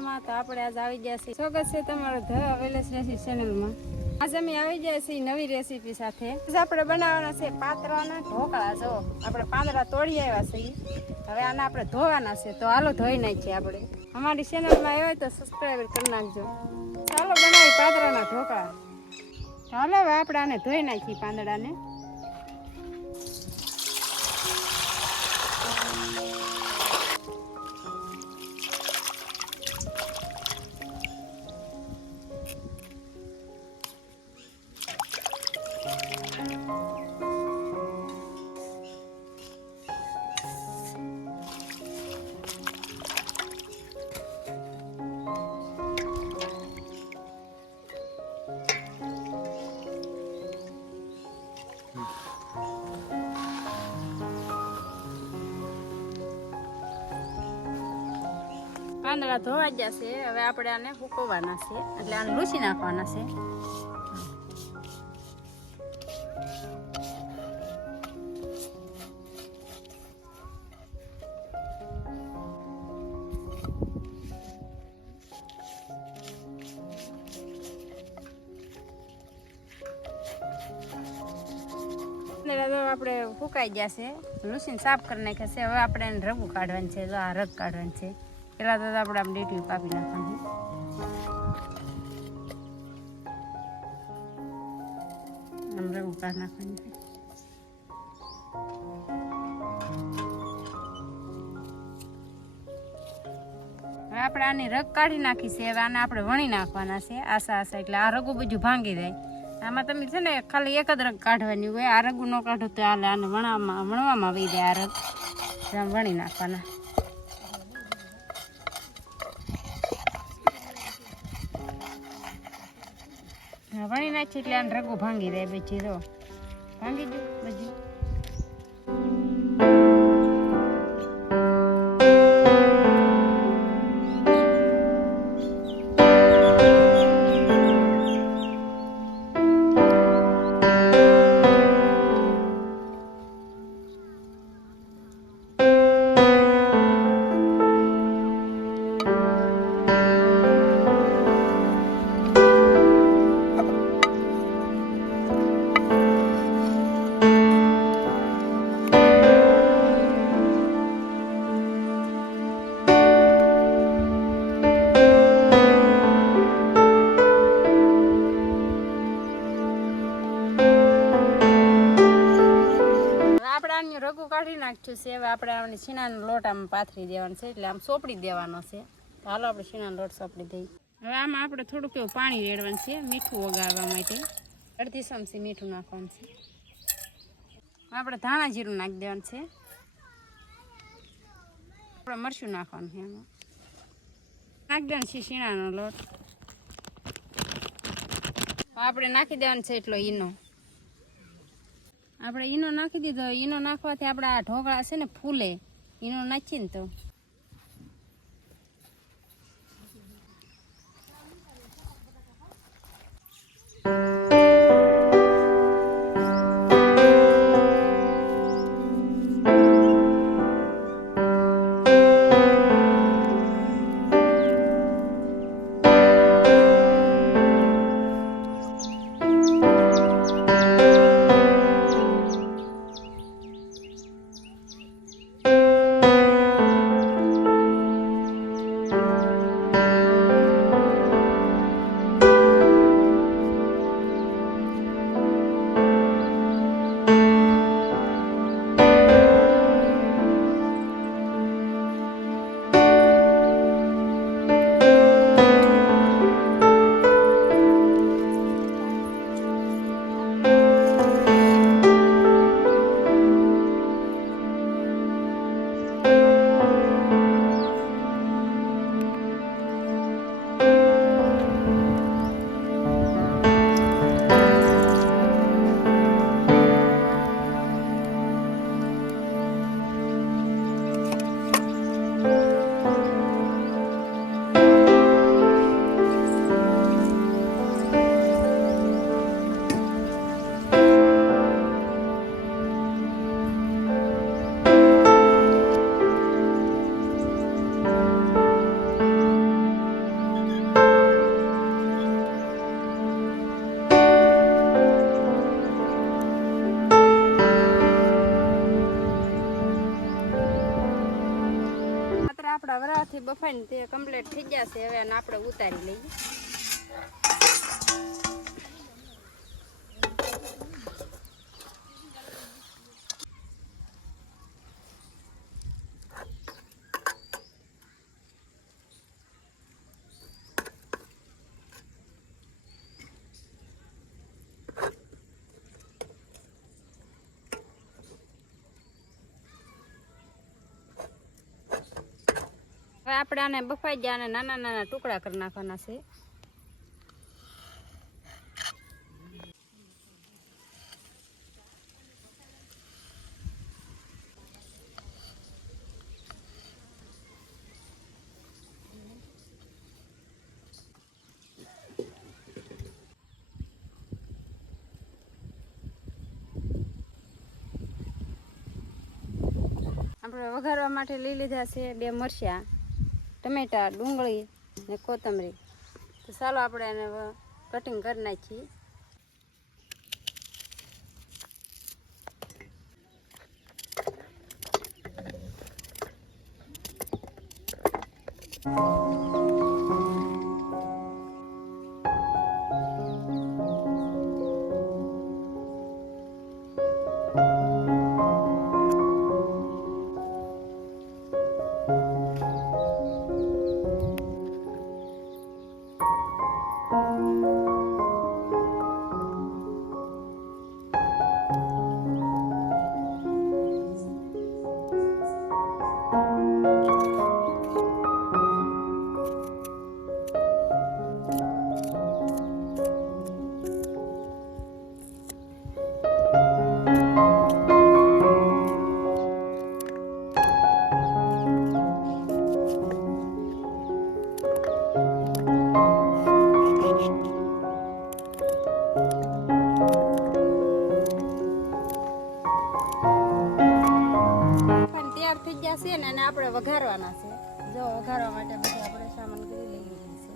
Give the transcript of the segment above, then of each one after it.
મજામાં? તો આપણે આજ આવી ગયા છીએ. સ્વાગત છે તમારો ધ વેલેસ રેસીપી ચેનલમાં. આજે અમે આવી ગયા છીએ નવી રેસીપી સાથે. આપણે બનાવવાના છે પાતરાના ઢોકળા. જો આપણે પાંદડા તોડી આવ્યા છીએ, હવે આને આપણે ધોવાના છે. તો હાલો ધોઈ નાખીએ. આપણે અમારી ચેનલમાં આવ્યા તો સબસ્ક્રાઈબર કરી નાખજો. ચાલો બનાવી પાતરાના ઢોકળા. ચાલો હવે આપણે આને ધોઈ નાખીએ પાંદડાને. પાંદડા ધોવા ગયા છે. હવે આપણે આને સૂકવવાના છે, એટલે આને લૂછી નાખવાના છે. આપણે ફૂકાઈ ગયા છે, લૂસીને સાફ કરી નાખ્યા છે. હવે આપણે એને રગું કાઢવાનું છે. જો આ રગ કાઢવાનું છે. પેલા તો આપણે આમ ડેટીયું કાપી નાખવાનું. આમ રગું કાઢી નાખવાનું છે. હવે આપણે આની રગ કાઢી નાખી છે. હવે આને આપણે વણી નાખવાના છે આસા એટલે આ રગું બધું ભાંગી જાય. આમાં તમે છે ને ખાલી એક જ રગ કાઢવાની હોય. આ રગું ન કાઢો તો હાલે. આને વણવામાં આવી જાય. આ રગ આમ વણી નાખવાના. વણી નાખી એટલે આને રગું ભાંગી જાય. પછી જો ભાંગી દઉં બધી. રગું કાઢી નાખ્યું છે. હવે આપણે આને છીણાનો લોટ આમ પાથરી દેવાનો છે, એટલે આમ સોપડી દેવાનો છે. તો હાલો આપણે છીણાનો લોટ સોપડી દઈએ. હવે આમાં આપણે થોડુંક એવું પાણી રેડવાનું છે, મીઠું ઓગાળવા માટે. અડધી ચમચી મીઠું નાખવાનું છે. આપણે ધાણા જીરું નાખી દેવાનું છે. આપણે મરચું નાખવાનું છે. એમાં નાખી દેવાનું છે છીણાનો લોટ. આપણે નાખી દેવાનું છે એટલો ઈનો. આપણે ઈનો નાખી દીધો. ઈનો નાખવાથી આપણા આ ઢોકળા છે ને ફૂલે. ઈનો નાખીએ ને તો કલાકથી બફાઈને તે કમ્પ્લીટ થઈ જશે. હવે આને આપણે ઉતારી લઈએ. હવે આપણે આને બફાઈ ગયા અને નાના નાના ટુકડા કરી નાખવાના છે. આપણે વઘારવા માટે લઈ લીધા છે 2 મરચાં, ટમેટા, ડુંગળી ને કોથમરી. તો ચાલો આપણે એને કટિંગ કરી નાખીએ. થઈ ગયા છે ને અને આપણે વઘારવાના છે. જો વઘારવા માટે બધું આપણે સામાન કરી લઈએ છે.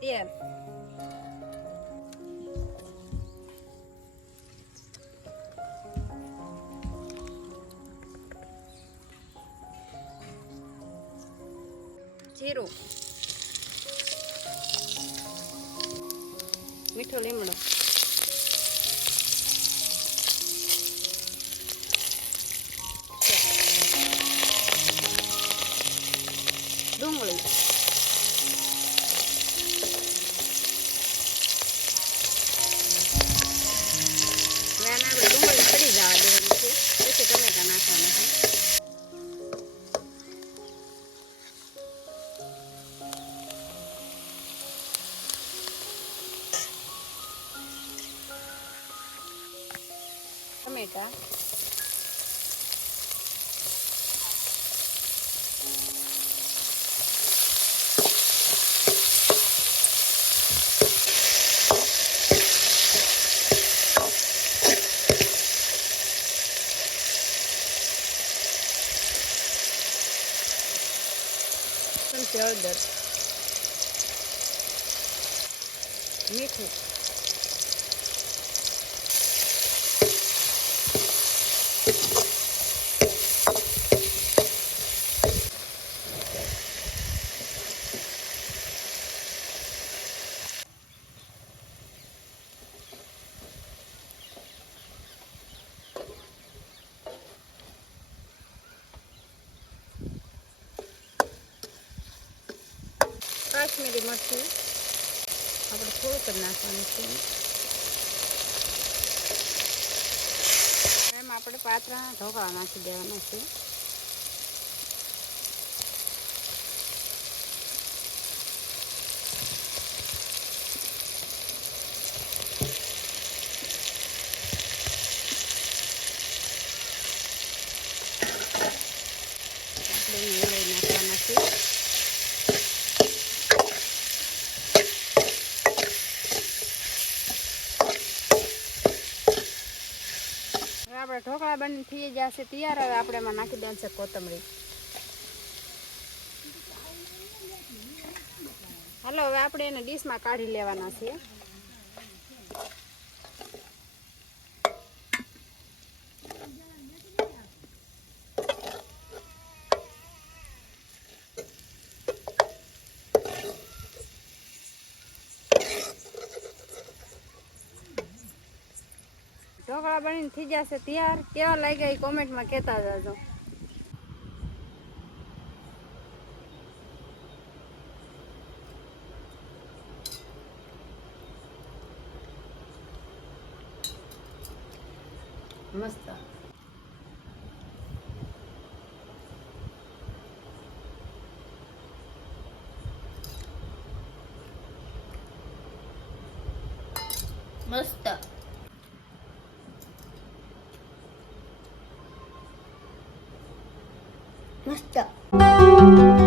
તેલ, જીરું, મીઠું લીમડો, ડુંગળી, હવે આને આપણે ડુંગળી પડી જવા દેવાની છે. પછી ટમેટા નાખવાના છે. ટમેટા, ચમચી હળદર, મીઠું, કાશ્મીરી મરચું આપણે થોડુંક જ નાખવાનું છે. એમાં આપણે પાત્રા ઢોકળા નાખી દેવાના છે. આપણે નાખવાના છે. આપણે ઢોકળા બની થઈ જશે તૈયાર. હવે આપણે એમાં નાખી દેવાનું છે કોથમરી. હાલો હવે આપણે એને ડીશમાં કાઢી લેવાના છે. ઢોકળા બનીને થઈ જશે તૈયાર. કેવા લાગ્યા એ કોમેન્ટમાં કહેતા જાજો. મસ્ત. મસ્ત. મસ્ત.